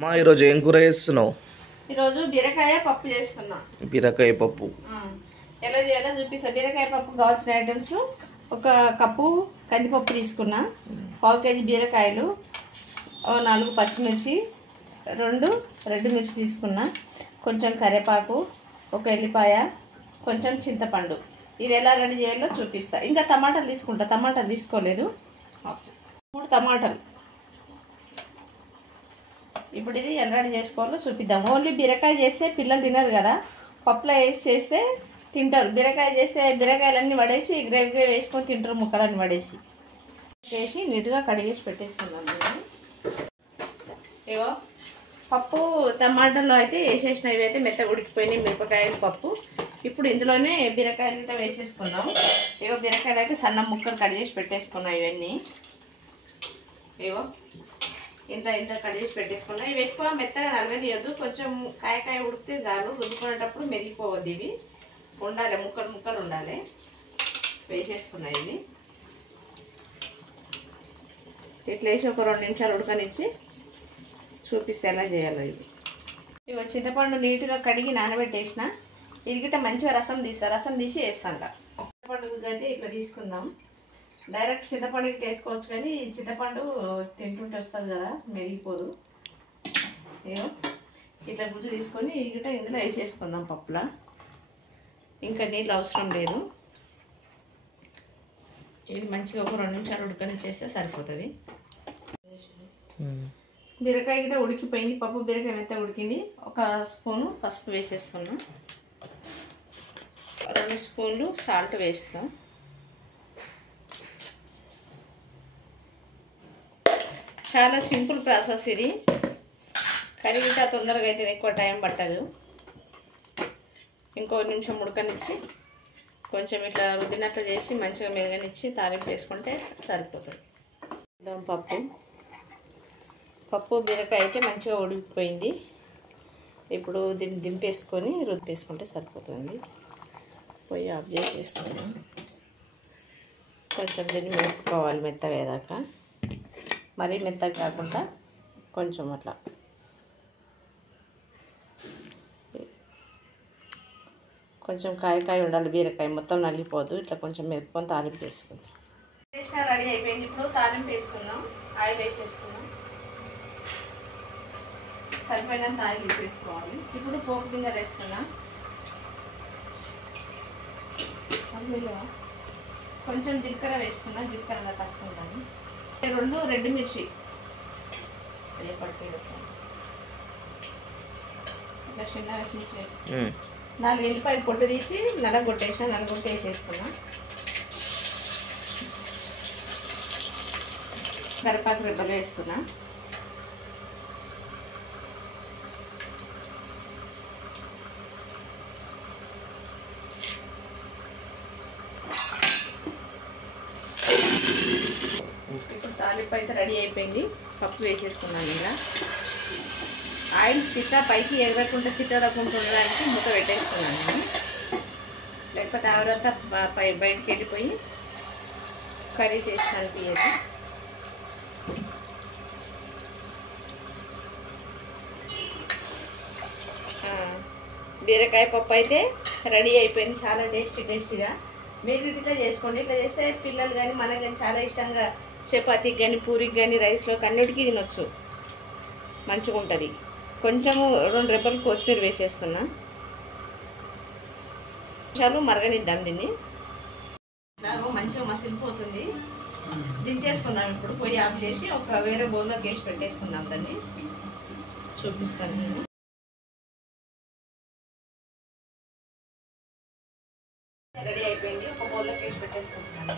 మా ఈరోజు ఏం కూర చేస్తున్నావు? ఈరోజు బీరకాయ పప్పు చేస్తున్నా. బీరకాయ పప్పు ఎలా చేయాలో చూపిస్తా. బీరకాయ పప్పు కావాల్సిన ఐటమ్స్లో ఒక కప్పు కందిపప్పు తీసుకున్నా, 1/2 కేజీ బీరకాయలు, 4 పచ్చిమిర్చి, 2 రెడ్ మిర్చి తీసుకున్నా, కొంచెం కరివేపాకు, ఒక ఎల్లిపాయ, కొంచెం చింతపండు. ఇది ఎలా రెడీ చేయాలో చూపిస్తా. ఇంకా టమాటాలు తీసుకుంటా, టమాటాలు తీసుకోలేదు. 3 టమాటాలు. ఇప్పుడు ఇది ఎలా రెడీ చేసుకోవాలో చూపిద్దాం. ఓన్లీ బీరకాయ చేస్తే పిల్లలు తినరు కదా, పప్పులో వేసి చేస్తే తింటారు. బీరకాయ చేస్తే బీరకాయలన్నీ పడేసి గ్రేవీ వేసుకొని తింటారు, ముక్కలన్నీ పడేసి. వేసి నీట్గా కడిగేసి పెట్టేసుకుందాం. ఇగో పప్పు టమాటాలు అయితే వేసేసిన, ఇవి అయితే మెత్తగా ఉడికిపోయినాయి. మిరపకాయలు పప్పు. ఇప్పుడు ఇందులోనే బీరకాయలు కూడా వేసేసుకున్నాం. ఇగో బీరకాయలు అయితే సన్న ముక్కలు కట్ చేసి పెట్టేసుకున్నాం. ఇవన్నీ ఇగో ఇంత కట్ చేసి పెట్టేసుకున్నాం. ఇవి ఎక్కువ మెత్తగా నలగనియద్దు, కొంచెం కాయ ఉడికితే చాలు. రుద్దుకునేటప్పుడు మెదిగిపోవద్దు, ఇవి ఉండాలి, ముక్కలు ఉండాలి. వేసేస్తున్నాయి ఇవి. ఇట్లా వేసి ఒక 2 నిమిషాలు ఉడకనిచ్చి చూపిస్తే ఎలా చేయాలో. ఇవి చింతపండు నీట్గా కడిగి నానబెట్టేసిన. ఇది గిట్ట మంచిగా రసం తీసి వేస్తాను. చింతపండు గుజ్జు అయితే ఇట్లా తీసుకుందాం. డైరెక్ట్ చింతపండు ఇట్లా వేసుకోవచ్చు, కానీ చింతపండు తింటుంటే వస్తుంది కదా, మెరిగిపోదు. ఏమో ఇట్లా గుజ్జు తీసుకొని ఇది గిట్ట ఇందులో వేసేసుకుందాం పప్పులా. ఇంకా నీళ్ళు అవసరం లేదు. ఇది మంచిగా ఒక 2 నిమిషాలు ఉడకనిచ్చేస్తే సరిపోతుంది. బీరకాయ గిట్ట ఉడికిపోయింది. పప్పు బీరకాయ మెత్త ఉడికింది. 1 స్పూను పసుపు వేసేస్తున్నాం, 2 స్పూన్లు సాల్ట్ వేస్తాం. చాలా సింపుల్ ప్రాసెస్ ఇది. కర్రీ గిట్ట తొందరగా అయితే ఎక్కువ టైం పట్టదు. ఇంకో నిమిషం ఉడకనిచ్చి కొంచెం ఇట్లా రుద్దినట్లు చేసి మంచిగా మెరగనిచ్చి తాలింపు వేసుకుంటే సరిపోతుంది. పప్పు బీరకాయ అయితే మంచిగా ఉడికిపోయింది. ఇప్పుడు దీన్ని దింపేసుకొని రుద్దేసుకుంటే సరిపోతుంది. పొయ్యి ఆఫ్ చేసేస్తున్నాం. కొంచెం దీన్ని మెత్తుకోవాలి, మెత్తగా అయ్యేదాకా. మరీ మెత్తగా కాకుండా కొంచెం అట్లా. కొంచెం కాయ ఉండాలి, బీరకాయ మొత్తం నలిగిపోదు. ఇట్లా కొంచెం మెత్తుకొని తాలింపు వేసుకుందాం. రెడీ అయిపోయింది. ఇప్పుడు తాలింపు వేసుకుందాం. ఆయిల్ వేసేస్తున్నాం. సరిపోయినంత ఆయిల్ వేసేసుకోవాలి. ఇప్పుడు పోపు గింజలు వేస్తున్నా. అందులో కొంచెం జీలకర్ర వేస్తున్నా, జీలకర్ర తక్కువ. 2 రెడ్ మిర్చి ఇట్లా చిన్న మిర్చి వేసి 4 ఎల్లిపాయలు పొట్టు తీసి నలగొట్టి వేసేస్తున్నా. కరివేపాకు రెబ్బలు వేస్తున్నా. ఇప్పుడు తాలింపు అయితే రెడీ అయిపోయింది. పప్పు వేసేసుకున్నాను. ఇలా ఆయిల్ పైకి ఎగరకుండా చిట్టకుండా ఉండడానికి మూత పెట్టేస్తున్నాను నేను. లేకపోతే ఆవిరంతా బయటికి వెళ్ళిపోయి కర్రీ టేస్ట్ అనిపించదు. బీరకాయ పప్పు అయితే రెడీ అయిపోయింది. చాలా టేస్టీగా. మీరు ఇట్లా చేసుకోండి. ఇట్లా చేస్తే పిల్లలు కానీ మనకు కానీ చాలా ఇష్టంగా చపాతీకి కానీ, పూరికి కానీ, రైస్లోకి అన్నిటికీ తినొచ్చు. మంచిగా ఉంటుంది. కొంచెము 2 రెబ్బలు కొత్తిమీర వేసేస్తున్నా. చాలు మరగనిద్దాం దీన్ని. మంచిగా మసిలిపోతుంది. దించేసుకుందాం. ఇప్పుడు పొయ్యి ఆఫ్ చేసి ఒక వేరే బౌల్లోకి వేసి పెట్టేసుకుందాం. దాన్ని చూపిస్తాను నేను. రెడీ అయిపోయింది. ఒక బౌల్లోకి వేసి పెట్టేసుకుంటున్నాను.